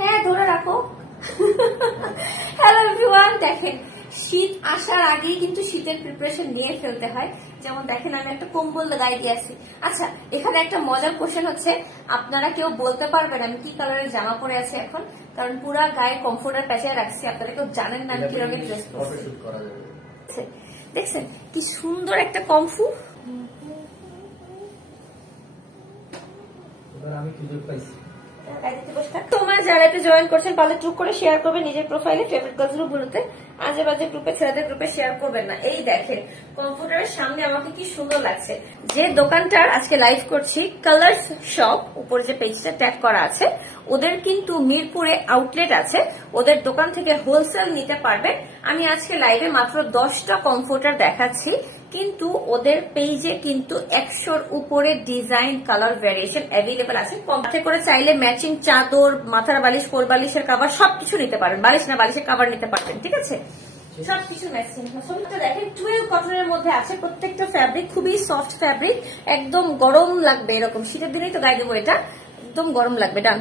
হ্যাঁ ধরে রাখো। হ্যালো এভরিওয়ান, দেখেন শীত আসার আগেই কিন্তু শীতের প্রিপারেশন নিয়ে ফেলতে হয়। যেমন দেখেন আমি একটা কম্বল গায়ে দিয়ে আছি। আচ্ছা, এখানে একটা মজার কোশ্চেন হচ্ছে, আপনারা কেউ বলতে পারবেন আমি কি কালারের জামা পরে আছি এখন? কারণ পুরা গায়ে কমফোর্টার প্যাঁচায় রাখছি, আপনারা কেউ জানেন না কি রঙের ড্রেস পরছি। দেখছেন কি সুন্দর একটা কমফু। আমি সুযোগ পাইছি। তোমার যারা এতে জয়েন করছেন পারলে চুপ করে শেয়ার করবে নিজের প্রোফাইলে, ফেভারিট গার্লস গ্রুপগুলোতে। আজে বাজে গ্রুপে, ছেলেদের গ্রুপে শেয়ার করবেন না। এই দেখেন কম্পিউটারের সামনে আমাকে কি সুন্দর লাগছে। যে দোকানটার আজকে লাইভ করছি, কালার্স শপ, উপরে যে পেজটা ট্যাগ করা আছে, ওদের কিন্তু মিরপুরে আউটলেট আছে। ওদের দোকান থেকে হোলসেল নিতে পারবেন। আমি আজকে লাইভে মাত্র 10টা কমফোর্টার দেখাচ্ছি, কিন্তু ওদের পেজে কিন্তু 100-র উপরে ডিজাইন, কালার ভ্যারিয়েশন অ্যাভেলেবল আছে। কমতে করে চাইলে ম্যাচিং চাদর, মাথার বালিশ, কোল বালিশের কাভার সবকিছু নিতে পারেন। বালিশ না, বালিশের কাভার নিতে পারবেন, ঠিক আছে? সবকিছু ম্যাচিং। দেখেন 12 কটনের মধ্যে আছে। প্রত্যেকটা ফ্যাব্রিক খুবই সফট ফ্যাব্রিক, একদম গরম লাগবে এরকম। শীতের দিনেই তো গায়ে দেবো, এটা একদম গরম লাগবে। ডান।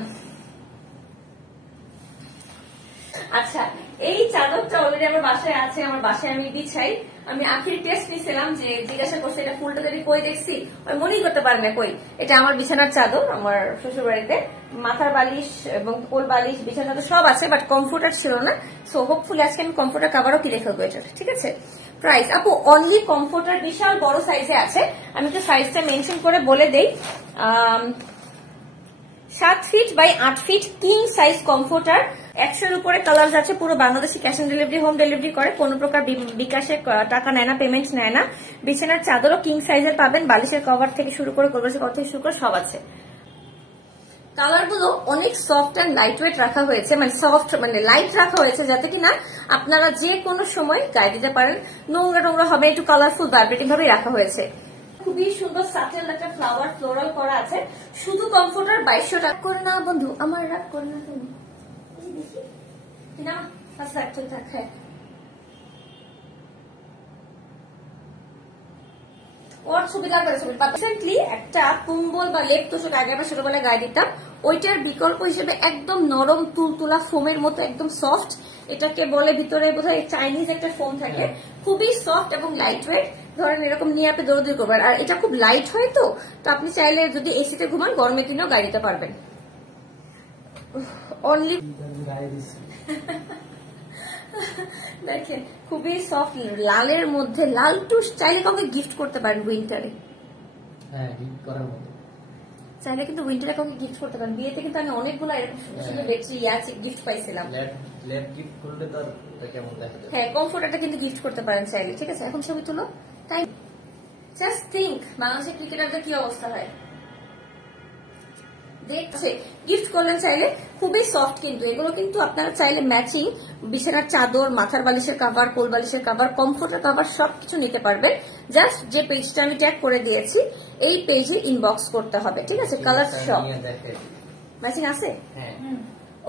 আচ্ছা, এই চাদরটা অলরেডি আমার বাসায় আছে, আমার বাসায় আমি বিছাই। আমি আখির টেস্ট নিছিলাম, যে জিজ্ঞাসা করছে এটা ফুলটা যদি কই দেখছি, মনেই করতে পারে না কই। এটা আমার বিছানার চাদর, আমার শ্বশুর বাড়িতে। মাথার বালিশ এবং কোল বালিশ, বিছানা চাদর সব আছে, বাট কমফোর্টার ছিল না। সো হোপফুলি আজকে আমি কমফোর্টার কাভারও কিনে ফেলবো এটা, ঠিক আছে? প্রাইস আপু অনলি কমফোর্টার বিশাল বড় সাইজে আছে। আমি একটু সাইজটা মেনশন করে বলে দেই। 7 feet by 8 feet king size comforter. 100-র উপরে কালার আছে। পুরো বাংলাদেশে cash on delivery, home delivery করে। কোনো প্রকার বিকাশে টাকা নেয় না, পেমেন্ট নেয় না। বিছানার চাদরও কিং সাইজের পাবেন। বালিশের কভার থেকে শুরু করে, কোলবালিশের কভার থেকে শুরু করে সব আছে। কালার গুলো অনেক সফট অ্যান্ড লাইট ওয়েট রাখা হয়েছে, মানে সফট মানে লাইট রাখা হয়েছে, যাতে কিনা আপনারা যে কোনো সময় গায়ে দিতে পারেন। নোংরা টোংরা হবে, একটু কালারফুল ভাইব্রেটিং ভাবে রাখা হয়েছে। খুবই সুন্দর সাটেল একটা ফ্লাওয়ার ফ্লোরাল করা আছে। শুধু কমফোর্টার 2200 টাকা করে না বন্ধু, আমার রাগ করে না তুমি। না ওর ছবি লাগবে। রিসেন্টলি একটা কুম্বল বা লেপ তোষক আগে আমরা ছোটবেলায় গায়ে দিতাম, ওইটার বিকল্প হিসেবে একদম নরম তুলতুলা ফোমের মতো, একদম সফট। এটাকে বলে ভিতরে বোধহয় চাইনিজ একটা ফোম থাকে, খুবই সফট এবং লাইট ওয়েট। ধরেন এরকম নিয়ে আপনি দৌড়দৌড়ি করবেন। আর এটা খুব লাইট হয়, তো আপনি চাইলে যদি এসিতে ঘুমান, গরমের দিনেও গায়ে দিতে পারবেন। অনলি দেখেন খুবই সফট, লালের মধ্যে লাল টুস। চাইলে কাউকে গিফট করতে পারেন উইন্টারে। হ্যাঁ, গিফট করার মতো চাইলে কিন্তু উইন্টারে কাউকে গিফট করতে পারেন। বিয়েতে কিন্তু আমি অনেকগুলো এরকম সুন্দর সুন্দর গিফট পাইছিলাম। ল্যাপ গিফট করলে তো কেমন দেখা যায়। হ্যাঁ, কমফোর্টারটা কিন্তু গিফট করতে পারেন চাইলে, ঠিক আছে? এখন ছবি তুলো। তাই জাস্ট থিঙ্ক বাংলাদেশের ক্রিকেটারদের কি অবস্থা হয়। দেখছে গিফট করলেন চাইলে, খুবই সফট। কিন্তু এগুলো কিন্তু আপনারা চাইলে ম্যাচিং বিছানার চাদর, মাথার বালিশের কাভার, কোল বালিশের কাভার, কমফোর্টার কাভার সবকিছু নিতে পারবেন। জাস্ট যে পেজটা আমি ট্যাগ করে দিয়েছি, এই পেজে ইনবক্স করতে হবে, ঠিক আছে? কালার শপ ম্যাচিং আছে। হ্যাঁ,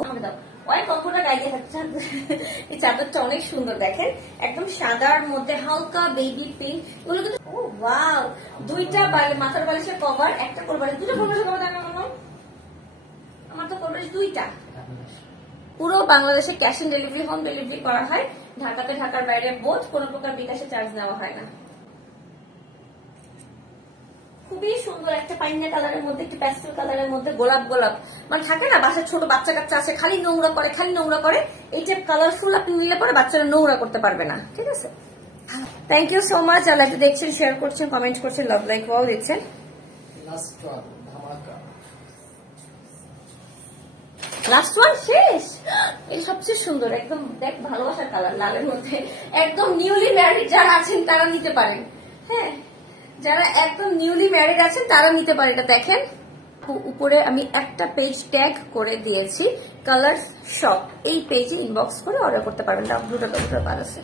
আমাকে দাও। ওই কমফোর্টার গায়ে দিয়ে থাকছে। এই চাদরটা অনেক সুন্দর, দেখেন একদম সাদার মধ্যে হালকা বেবি পিঙ্ক। এগুলো কিন্তু ও ওয়াও, দুইটা মাথার বালিশের কভার, একটা কোল বালিশ, দুটো কোল বালিশের কভার দেখা গেল। আমার তো কোল বালিশ দুইটা। পুরো বাংলাদেশে cash on delivery, home delivery করা হয়। ঢাকাতে, ঢাকার বাইরে বোধ কোনো প্রকার বিকাশে চার্জ নেওয়া হয় না। খুবই সুন্দর একটা পাইনা কালারের মধ্যে, একটু প্যাস্টেল কালারের মধ্যে, গোলাপ গোলাপ। মানে থাকে না বাসার ছোট বাচ্চা কাচ্চা আছে, খালি নোংরা করে, খালি নোংরা করে। এই টাইপ কালারফুল আপনি নিলে পরে বাচ্চারা নোংরা করতে পারবে না, ঠিক আছে? Thank you so much. আর লাইক দেখছেন, শেয়ার করছেন, কমেন্ট করছেন, লাভ লাইক ওয়াও দিচ্ছেন। লাস্ট ওয়ান শেষ। এই সবচেয়ে সুন্দর, একদম দেখ ভালোবাসার কালার, লালের মধ্যে। একদম নিউলি ম্যারিড যারা আছেন তারা নিতে পারেন। হ্যাঁ, যারা একদম নিউলি ম্যারিড আছেন তারা নিতে পারেন। এটা দেখেন উপরে আমি একটা পেজ ট্যাগ করে দিয়েছি, কালার শপ। এই পেজে ইনবক্স করে অর্ডার করতে পারবেন। দুটো আছে।